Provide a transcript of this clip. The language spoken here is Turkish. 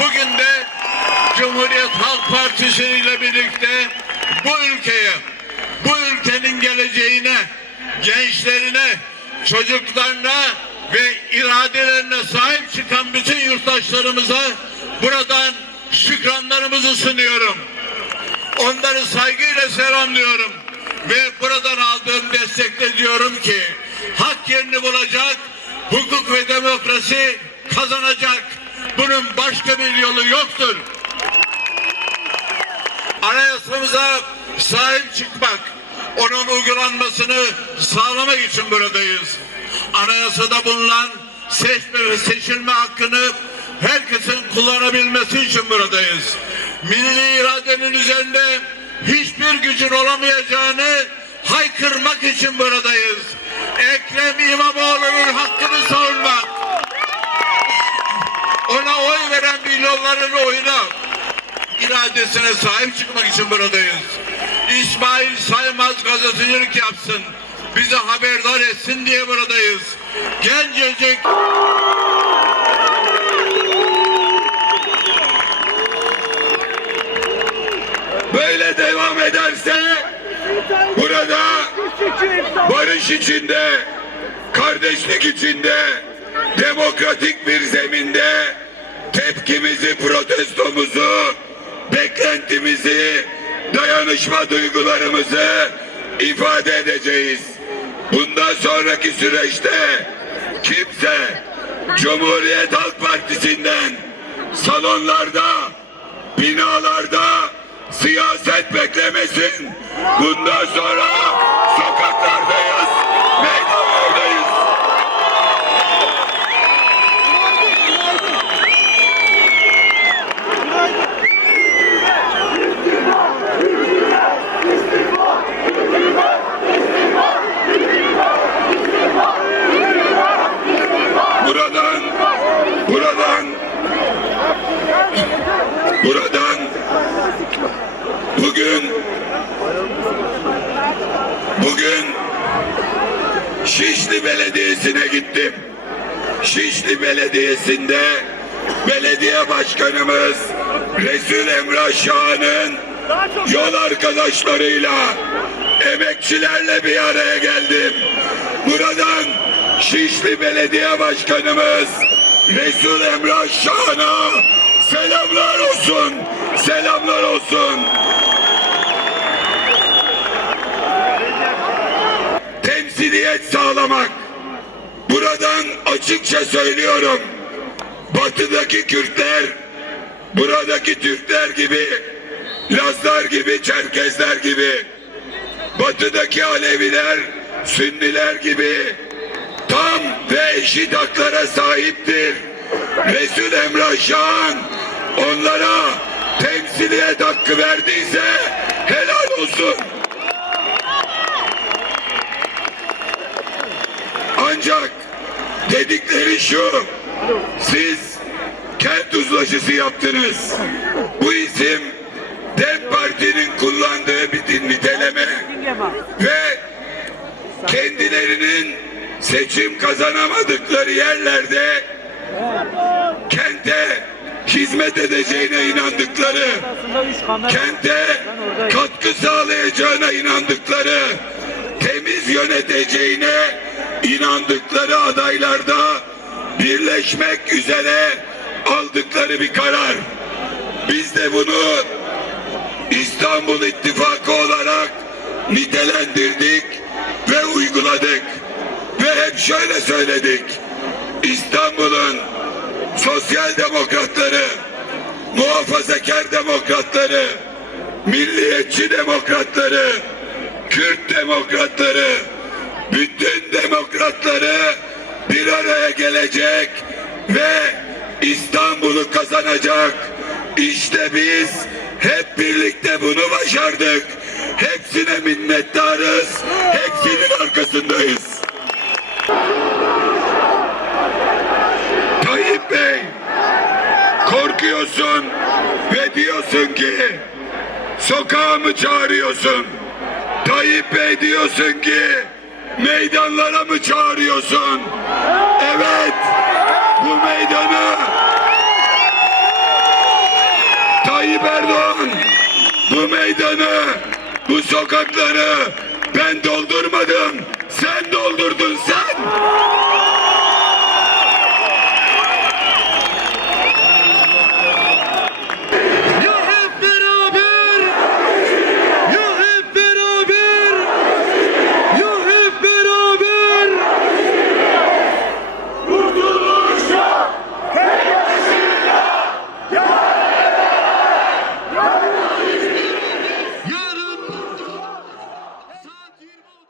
Bugün de Cumhuriyet Halk Partisi ile birlikte bu ülkeye, bu ülkenin geleceğine, gençlerine, çocuklarına ve iradelerine sahip çıkan bütün yurttaşlarımıza buradan şükranlarımızı sunuyorum. Onları saygıyla selamlıyorum. Ve buradan aldığım destekle diyorum ki hak yerini bulacak, hukuk ve demokrasi kazanacak. Bunun başka bir yolu yoktur. Anayasamıza sahip çıkmak, onun uygulanmasını sağlamak için buradayız. Anayasada bulunan seçme ve seçilme hakkını herkesin kullanabilmesi için buradayız. Milli iradenin üzerinde hiçbir gücün olamayacağını haykırmak için buradayız. Ekrem İmamoğlu'nun hakkını savunmak, ona oy veren milyonların oyuna iradesine sahip çıkmak için buradayız. İsmail Saymaz gazetecilik yapsın. Bizi haberdar etsin diye buradayız. Gencecik böyle devam ederse burada barış içinde, kardeşlik içinde, demokratik bir zeminde tepkimizi, protestomuzu, beklentimizi, dayanışma duygularımızı ifade edeceğiz. Bundan sonraki süreçte kimse Cumhuriyet Halk Partisi'nden salonlarda, binalarda siyaset beklemesin. Bundan sonra sokaklardayız, meydanlardayız. Buradan, buradan, buradan bugün bugün Şişli Belediyesi'ne gittim. Şişli Belediyesi'nde belediye başkanımız Resul Emrah Şahan'ın yol arkadaşlarıyla emekçilerle bir araya geldim. Buradan Şişli Belediye Başkanımız Resul Emrah Şahan'a selamlar olsun. Selamlar olsun. Temsiliyet sağlamak. Buradan açıkça söylüyorum. Batıdaki Kürtler, buradaki Türkler gibi, Lazlar gibi, Çerkezler gibi, batıdaki Aleviler, Sünniler gibi tam ve eşit haklara sahiptir. Resul Emrah Şahan onlara temsiliyet hakkı verdiyse helal olsun. Ancak dedikleri şu, siz kent uzlaşısı yaptınız. Bu isim DEM Parti'nin kullandığı bir niteleme ve kendilerinin seçim kazanamadıkları yerlerde kente hizmet edeceğine inandıkları, kente katkı sağlayacağına inandıkları, temiz yöneteceğine inandıkları adaylarda bir birleşmek üzere aldıkları bir karar. Biz de bunu İstanbul İttifakı olarak nitelendirdik ve uyguladık. Ve hep şöyle söyledik. İstanbul'un sosyal demokratları, muhafazakar demokratları, milliyetçi demokratları, Kürt demokratları, bütün demokratları bir araya gelecek ve İstanbul'u kazanacak. İşte biz hep birlikte bunu başardık. Hepsine minnettarız. Hepsinin arkasındayız. Tayyip Bey, korkuyorsun ve diyorsun ki sokağa mı çağırıyorsun? Tayyip Bey diyorsun ki meydanlara mı çağırıyorsun? Evet, bu meydanı Tayyip Erdoğan bu meydanı, bu sokakları ben doldurmadım. Sen doldurdun sen.